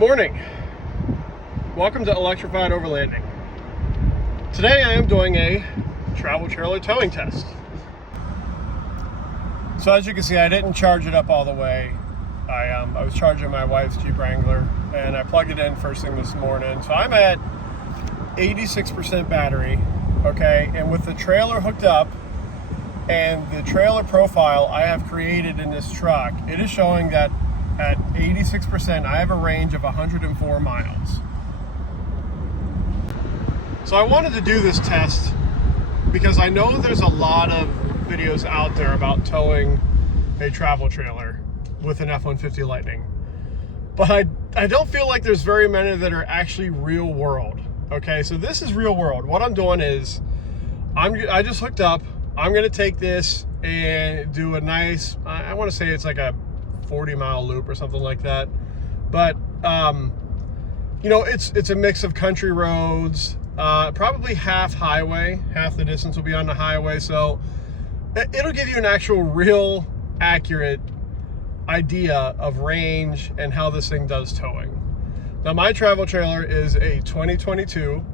Good morning. Welcome to Electrified Overlanding. Today I am doing a travel trailer towing test. So as you can see, I didn't charge it up all the way. I was charging my wife's Jeep Wrangler and I plugged it in first thing this morning. So I'm at 86% battery, okay? And with the trailer hooked up and the trailer profile I have created in this truck, it is showing that at 86%, I have a range of 104 miles. So I wanted to do this test because I know there's a lot of videos out there about towing a travel trailer with an F-150 Lightning. But I don't feel like there's very many that are actually real world. Okay, so this is real world. What I'm doing is, I just hooked up. I'm gonna take this and do a nice, I wanna say it's like a 40-mile loop or something like that, but you know, it's a mix of country roads, probably half highway, half the distance will be on the highway, so it'll give you an actual real accurate idea of range and how this thing does towing. Now my travel trailer is a 2022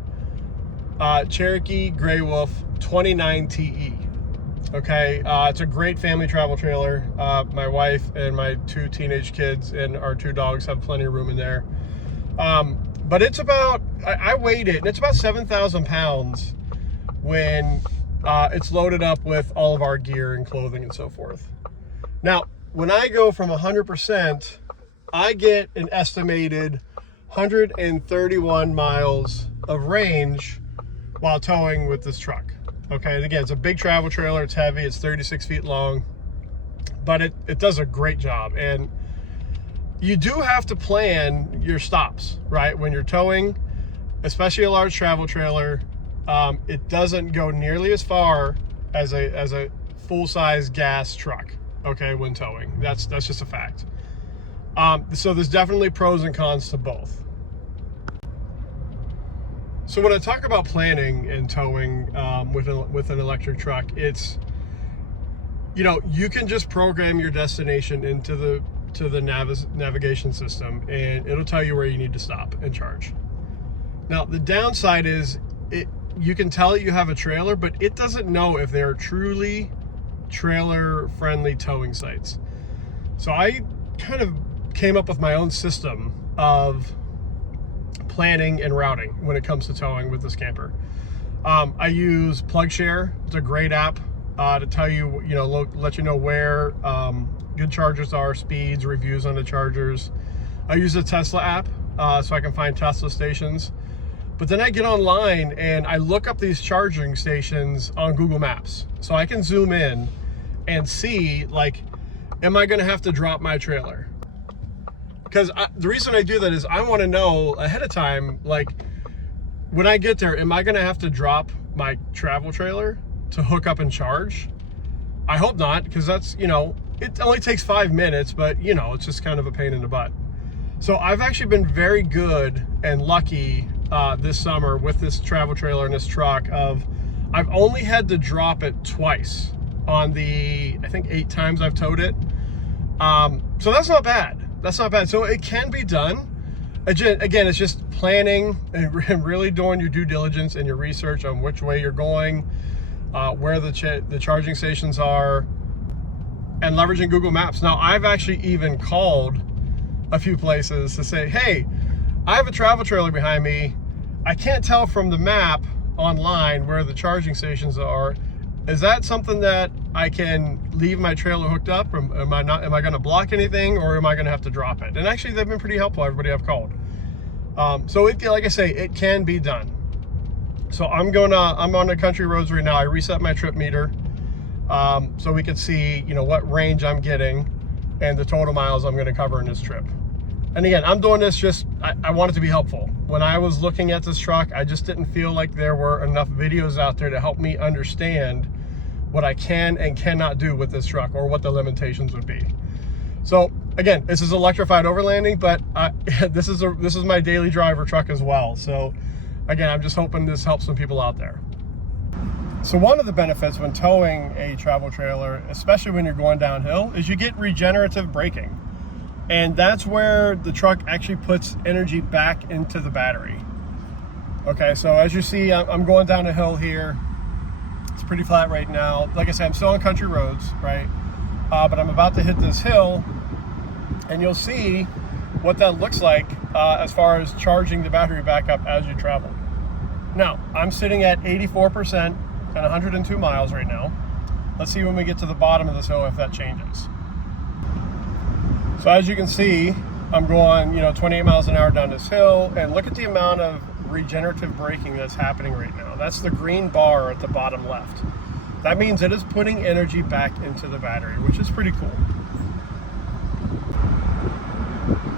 Cherokee Grey Wolf 29 TE. Okay, it's a great family travel trailer. My wife and my two teenage kids and our two dogs have plenty of room in there. But it's about, I weighed it, and it's about 7,000 pounds when it's loaded up with all of our gear and clothing and so forth. Now, when I go from 100%, I get an estimated 131 miles of range while towing with this truck. Okay, and again, it's a big travel trailer, it's heavy, it's 36 feet long, but it does a great job. And you do have to plan your stops, right? When you're towing, especially a large travel trailer, it doesn't go nearly as far as a full-size gas truck, okay, when towing. That's just a fact. So there's definitely pros and cons to both. So when I talk about planning and towing with an electric truck, it's, you know, you can just program your destination into the navigation system and it'll tell you where you need to stop and charge. Now the downside is you can tell it you have a trailer, but it doesn't know if they're truly trailer friendly towing sites. So I kind of came up with my own system of planning and routing when it comes to towing with this camper. I use PlugShare. It's a great app to tell you, you know, let you know where good chargers are, speeds, reviews on the chargers. I use the Tesla app so I can find Tesla stations. But then I get online and I look up these charging stations on Google Maps. So I can zoom in and see, like, am I gonna have to drop my trailer? Because the reason I do that is I want to know ahead of time, like, when I get there, am I going to have to drop my travel trailer to hook up and charge? I hope not, because that's, you know, it only takes 5 minutes, but, you know, it's just kind of a pain in the butt. So I've actually been very good and lucky this summer with this travel trailer and this truck I've only had to drop it twice on the, I think 8 times I've towed it. So that's not bad. That's not bad. So it can be done. Again, it's just planning and really doing your due diligence and your research on which way you're going, where the charging stations are, and leveraging Google Maps. Now, I've actually even called a few places to say, hey, I have a travel trailer behind me. I can't tell from the map online where the charging stations are. Is that something that I can leave my trailer hooked up? Or am I going to block anything, or am I going to have to drop it? And actually, they've been pretty helpful, everybody I've called. So like I say, it can be done. So I'm on the country roads right now. I reset my trip meter so we can see, you know, what range I'm getting and the total miles I'm going to cover in this trip. And again, I'm doing this just, I want it to be helpful. When I was looking at this truck, I just didn't feel like there were enough videos out there to help me understand what I can and cannot do with this truck, or what the limitations would be. So again, this is Electrified Overlanding, but this is my daily driver truck as well. So again, I'm just hoping this helps some people out there. So one of the benefits when towing a travel trailer, especially when you're going downhill, is you get regenerative braking. And that's where the truck actually puts energy back into the battery. Okay, so as you see, I'm going down a hill here. It's pretty flat right now. Like I said, I'm still on country roads, right? But I'm about to hit this hill, and you'll see what that looks like as far as charging the battery back up as you travel. Now, I'm sitting at 84% and 102 miles right now. Let's see when we get to the bottom of this hill if that changes. So as you can see, I'm going, 28 miles an hour down this hill, and look at the amount of regenerative braking that's happening right now. That's the green bar at the bottom left. That means it is putting energy back into the battery, which is pretty cool.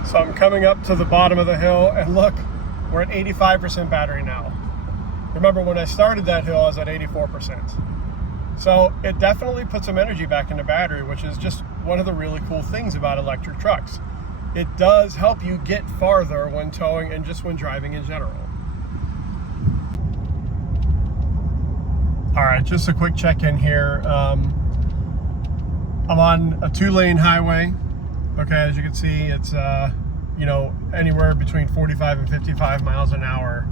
So I'm coming up to the bottom of the hill, and look, we're at 85% battery now. Remember, when I started that hill, I was at 84%. So it definitely puts some energy back in the battery, which is just one of the really cool things about electric trucks. It does help you get farther when towing and just when driving in general. All right, just a quick check-in here. I'm on a 2-lane highway. Okay, as you can see, it's anywhere between 45 and 55 miles an hour.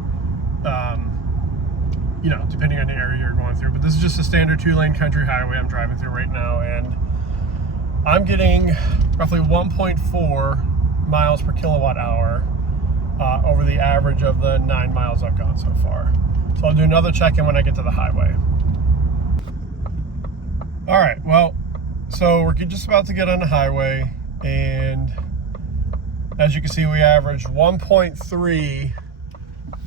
Depending on the area you're going through. But this is just a standard 2-lane country highway I'm driving through right now, and I'm getting roughly 1.4 miles per kilowatt hour over the average of the 9 miles I've gone so far. So I'll do another check-in when I get to the highway. All right, well, so we're just about to get on the highway, and as you can see, we averaged 1.3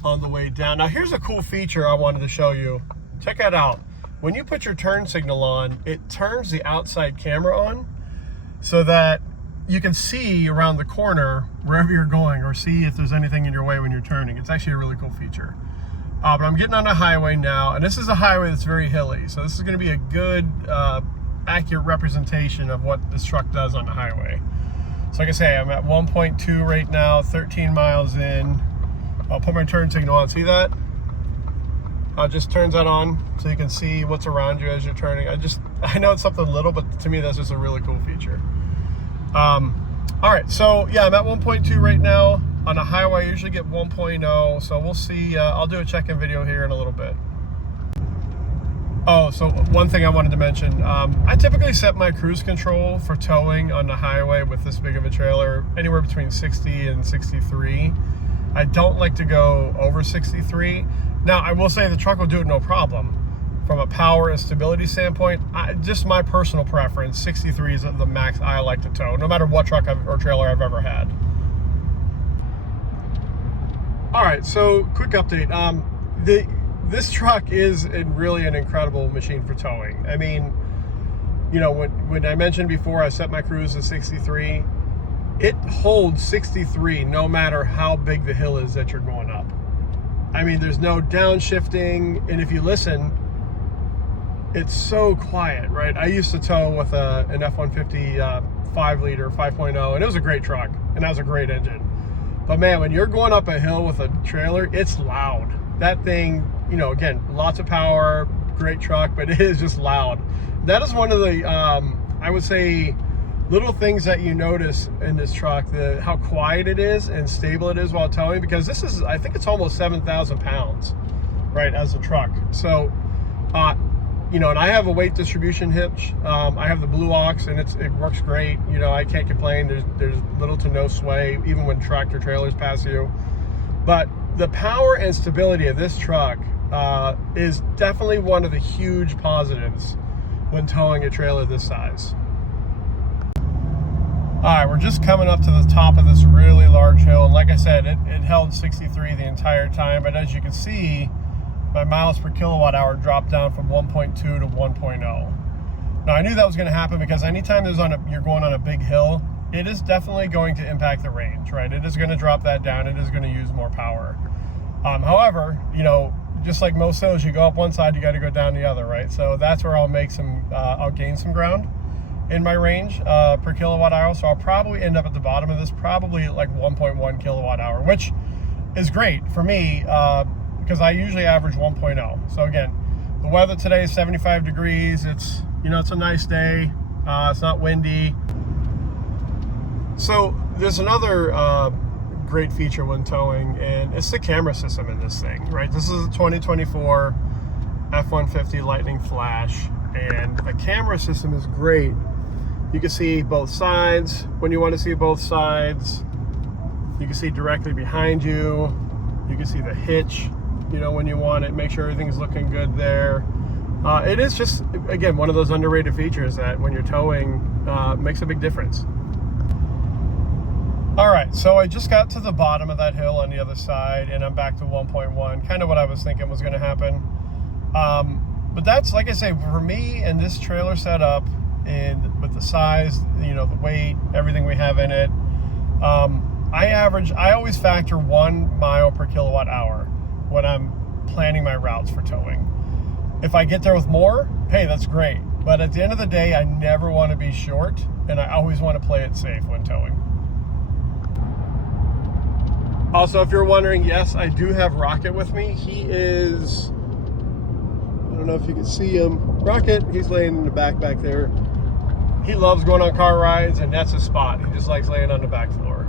on the way down. Now here's a cool feature I wanted to show you. Check that out. When you put your turn signal on, it turns the outside camera on so that you can see around the corner wherever you're going, or see if there's anything in your way when you're turning. It's actually a really cool feature. But I'm getting on a highway now, and this is a highway that's very hilly, so this is going to be a good accurate representation of what this truck does on the highway. So like I say, I'm at 1.2 right now, 13 miles in. I'll put my turn signal on. See that? Just turns that on so you can see what's around you as you're turning. I know it's something little, but to me that's just a really cool feature. All right, so yeah, I'm at 1.2 right now. On a highway, I usually get 1.0, so we'll see. I'll do a check-in video here in a little bit. Oh, so one thing I wanted to mention, I typically set my cruise control for towing on the highway with this big of a trailer anywhere between 60 and 63. I don't like to go over 63. Now, I will say the truck will do it no problem. From a power and stability standpoint, just my personal preference, 63 is the max I like to tow, no matter what truck or trailer I've ever had. All right, so quick update. This truck is really an incredible machine for towing. I mean, when I mentioned before I set my cruise to 63, it holds 63 no matter how big the hill is that you're going up. I mean, there's no downshifting, and if you listen, it's so quiet, right? I used to tow with an F150 5-liter 5.0, and it was a great truck, and that was a great engine. But man, when you're going up a hill with a trailer, it's loud. That thing, again, lots of power, great truck, but it is just loud. That is one of the, I would say, little things that you notice in this truck, how quiet it is and stable it is while towing, because this is, I think it's almost 7,000 pounds, right, as a truck. So, and I have a weight distribution hitch. I have the Blue Ox, and it works great. I can't complain. There's little to no sway, even when tractor trailers pass you. But the power and stability of this truck is definitely one of the huge positives when towing a trailer this size. All right, we're just coming up to the top of this really large hill, and like I said, it held 63 the entire time, but as you can see, my miles per kilowatt hour dropped down from 1.2 to 1.0. Now, I knew that was going to happen because anytime you're going on a big hill, it is definitely going to impact the range, right? It is going to drop that down. It is going to use more power. However, just like most hills, you go up one side, you got to go down the other, right? So that's where I'll gain some ground in my range per kilowatt hour. So I'll probably end up at the bottom of this, probably at like 1.1 kilowatt hour, which is great for me because I usually average 1.0. So again, the weather today is 75 degrees. It's a nice day. It's not windy. So there's another great feature when towing, and it's the camera system in this thing, right? This is a 2024 F150 Lightning Flash, and the camera system is great. You can see both sides when you want to see both sides. You can see directly behind you. You can see the hitch, you know, when you want it. Make sure everything's looking good there. It is just, again, one of those underrated features that when you're towing makes a big difference. All right, so I just got to the bottom of that hill on the other side, and I'm back to 1.1, kind of what I was thinking was going to happen. But that's, like I say, for me and this trailer setup, and with the size, you know, the weight, everything we have in it, I always factor 1 mile per kilowatt hour when I'm planning my routes for towing. If I get there with more, hey, that's great. But at the end of the day, I never want to be short, and I always want to play it safe when towing. Also, if you're wondering, yes, I do have Rocket with me. He is, I don't know if you can see him. Rocket, he's laying in the back there. He loves going on car rides, and that's his spot. He just likes laying on the back floor.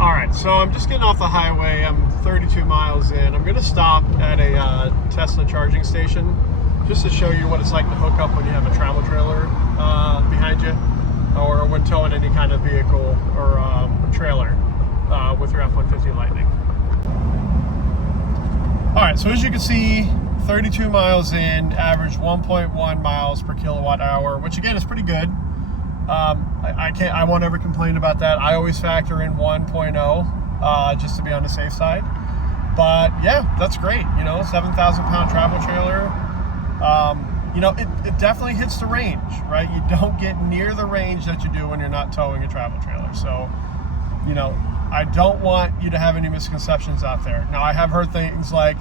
All right, so I'm just getting off the highway. I'm 32 miles in. I'm gonna stop at a Tesla charging station just to show you what it's like to hook up when you have a travel trailer behind you, or when towing any kind of vehicle or trailer with your F150 Lightning. All right, so as you can see, 32 miles in, average 1.1 miles per kilowatt hour, which again is pretty good. I won't ever complain about that. I always factor in 1.0 just to be on the safe side. But yeah, that's great. You know, 7,000 pound travel trailer. You know, it definitely hits the range, right? You don't get near the range that you do when you're not towing a travel trailer. So, you know, I don't want you to have any misconceptions out there. Now, I have heard things like,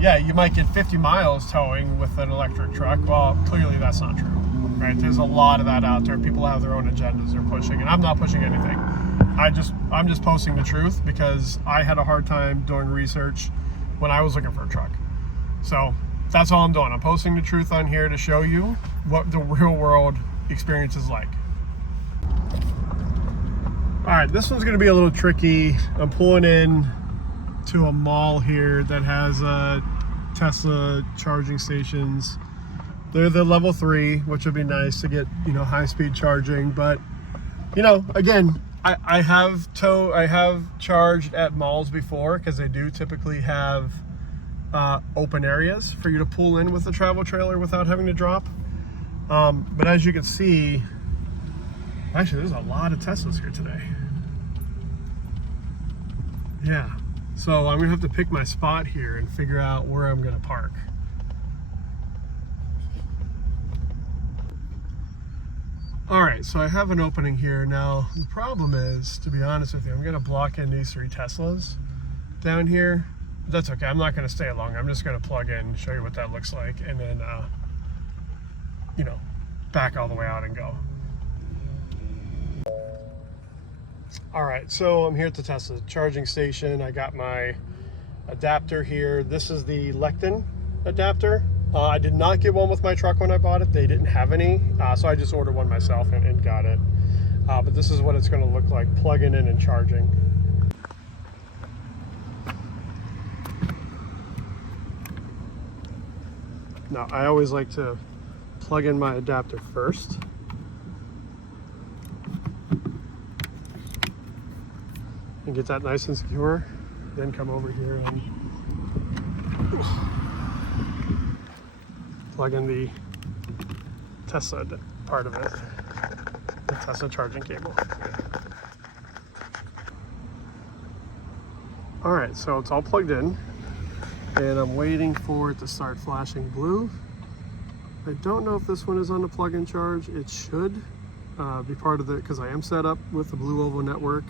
yeah, you might get 50 miles towing with an electric truck. Well, clearly that's not true, right? There's a lot of that out there. People have their own agendas they're pushing, and I'm not pushing anything. I'm just posting the truth because I had a hard time doing research when I was looking for a truck. So that's all I'm doing. I'm posting the truth on here to show you what the real world experience is like. All right, this one's gonna be a little tricky. I'm pulling in to a mall here that has Tesla charging stations. They're the level 3, which would be nice to get, you know, high-speed charging. But, you know, again, I have charged at malls before because they do typically have open areas for you to pull in with a travel trailer without having to drop. But as you can see, actually, there's a lot of Teslas here today. Yeah. So I'm gonna have to pick my spot here and figure out where I'm gonna park. All right, so I have an opening here. Now, the problem is, to be honest with you, I'm gonna block in these 3 Teslas down here. That's okay, I'm not gonna stay long. I'm just gonna plug in, show you what that looks like, and then, you know, back all the way out and go. All right, so I'm here at the Tesla charging station. I got my adapter here. This is the Lectin adapter. I did not get one with my truck when I bought it. They didn't have any, so I just ordered one myself and got it. But this is what it's gonna look like plugging in and charging. Now, I always like to plug in my adapter first. And get that nice and secure, then come over here and plug in the Tesla part of it, the Tesla charging cable. All right, so it's all plugged in, and I'm waiting for it to start flashing blue. I don't know if this one is on the plug-in charge. It should be part of it because I am set up with the Blue Oval network.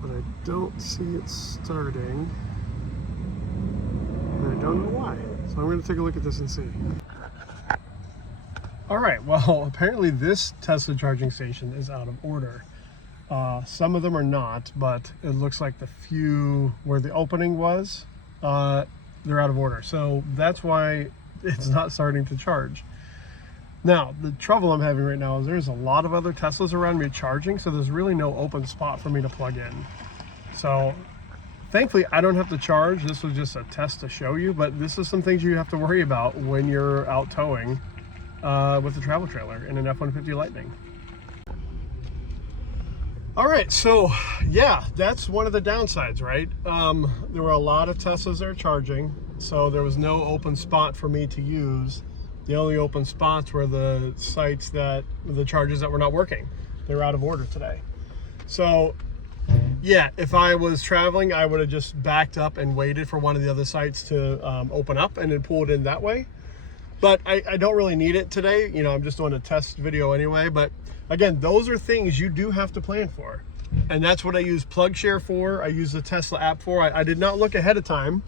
But I don't see it starting, and I don't know why. So I'm going to take a look at this and see. All right, well, apparently this Tesla charging station is out of order. Some of them are not, but it looks like the few where the opening was they're out of order. So that's why it's not starting to charge. Now, the trouble I'm having right now is there's a lot of other Teslas around me charging, so there's really no open spot for me to plug in. So thankfully, I don't have to charge. This was just a test to show you, but this is some things you have to worry about when you're out towing with a travel trailer in an F-150 Lightning. All right, so yeah, that's one of the downsides, right? There were a lot of Teslas there charging, so there was no open spot for me to use. The only open spots were the sites the chargers that were not working. They were out of order today. So yeah, if I was traveling, I would have just backed up and waited for one of the other sites to open up and then pull it in that way. But I don't really need it today. You know, I'm just doing a test video anyway. But again, those are things you do have to plan for. And that's what I use PlugShare for. I use the Tesla app for. I did not look ahead of time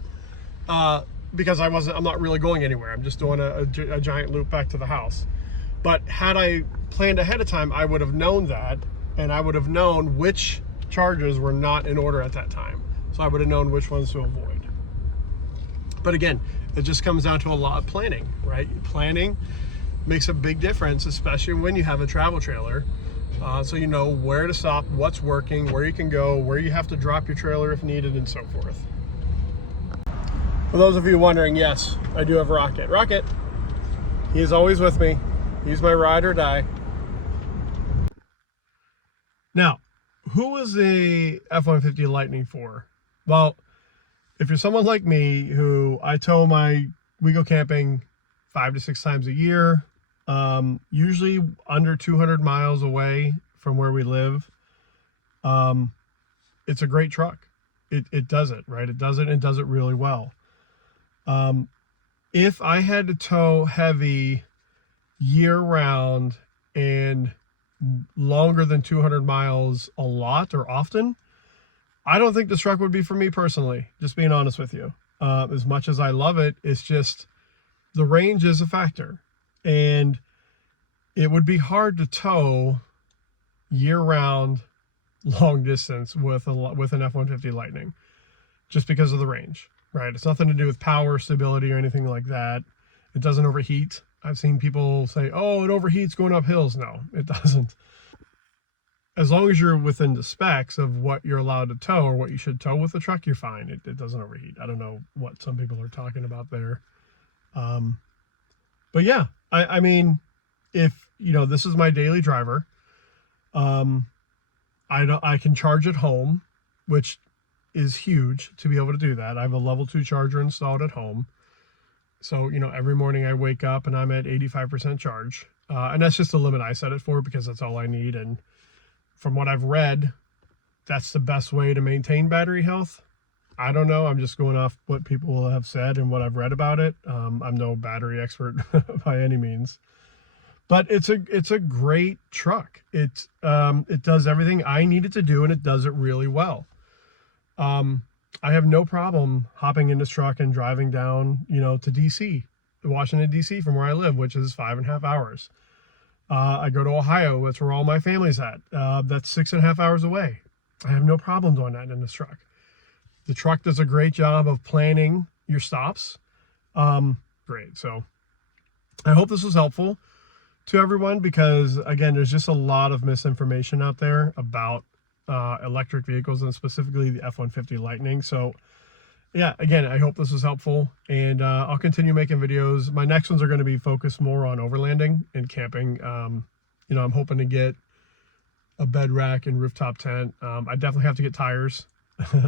because I'm not really going anywhere. I'm just doing a giant loop back to the house. But had I planned ahead of time, I would have known that, and I would have known which chargers were not in order at that time. So I would have known which ones to avoid. But again, it just comes down to a lot of planning, right? Planning makes a big difference, especially when you have a travel trailer. So you know where to stop, what's working, where you can go, where you have to drop your trailer if needed, and so forth. For those of you wondering, yes, I do have Rocket. Rocket, he is always with me. He's my ride or die. Now, who is the F-150 Lightning for? Well, if you're someone like me who we go camping 5 to 6 times a year, usually under 200 miles away from where we live, it's a great truck. It does it, right? It does it really well. If I had to tow heavy year round and longer than 200 miles a lot or often, I don't think this truck would be for me personally, just being honest with you. As much as I love it, it's just the range is a factor, and it would be hard to tow year round long distance with an F-150 Lightning just because of the range, right? It's nothing to do with power, stability, or anything like that. It doesn't overheat. I've seen people say, oh, it overheats going up hills. No, it doesn't. As long as you're within the specs of what you're allowed to tow or what you should tow with the truck, you're fine. It doesn't overheat. I don't know what some people are talking about there. But yeah, I mean, if, you know, this is my daily driver, I can charge at home, which is huge to be able to do that. I have a level 2 charger installed at home. So, you know, every morning I wake up and I'm at 85% charge. And that's just the limit I set it for because that's all I need. And from what I've read, that's the best way to maintain battery health. I don't know. I'm just going off what people have said and what I've read about it. I'm no battery expert by any means. But it's a great truck. It does everything I need it to do, and it does it really well. I have no problem hopping in this truck and driving down, you know, to DC, Washington, DC, from where I live, which is 5.5 hours. I go to Ohio. That's where all my family's at. That's 6.5 hours away. I have no problem doing that in this truck. The truck does a great job of planning your stops. Great. So I hope this was helpful to everyone because, again, there's just a lot of misinformation out there about electric vehicles and specifically the F-150 Lightning. So yeah, again, I hope this was helpful, and I'll continue making videos. My next ones are going to be focused more on overlanding and camping. You know, I'm hoping to get a bed rack and rooftop tent. I definitely have to get tires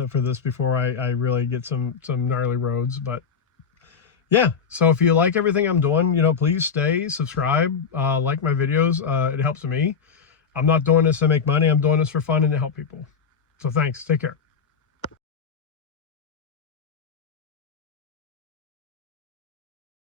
for this before I really get some gnarly roads. But yeah, so if you like everything I'm doing, you know, please stay, subscribe, like my videos. It helps me. I'm not doing this to make money. I'm doing this for fun and to help people. So thanks. Take care.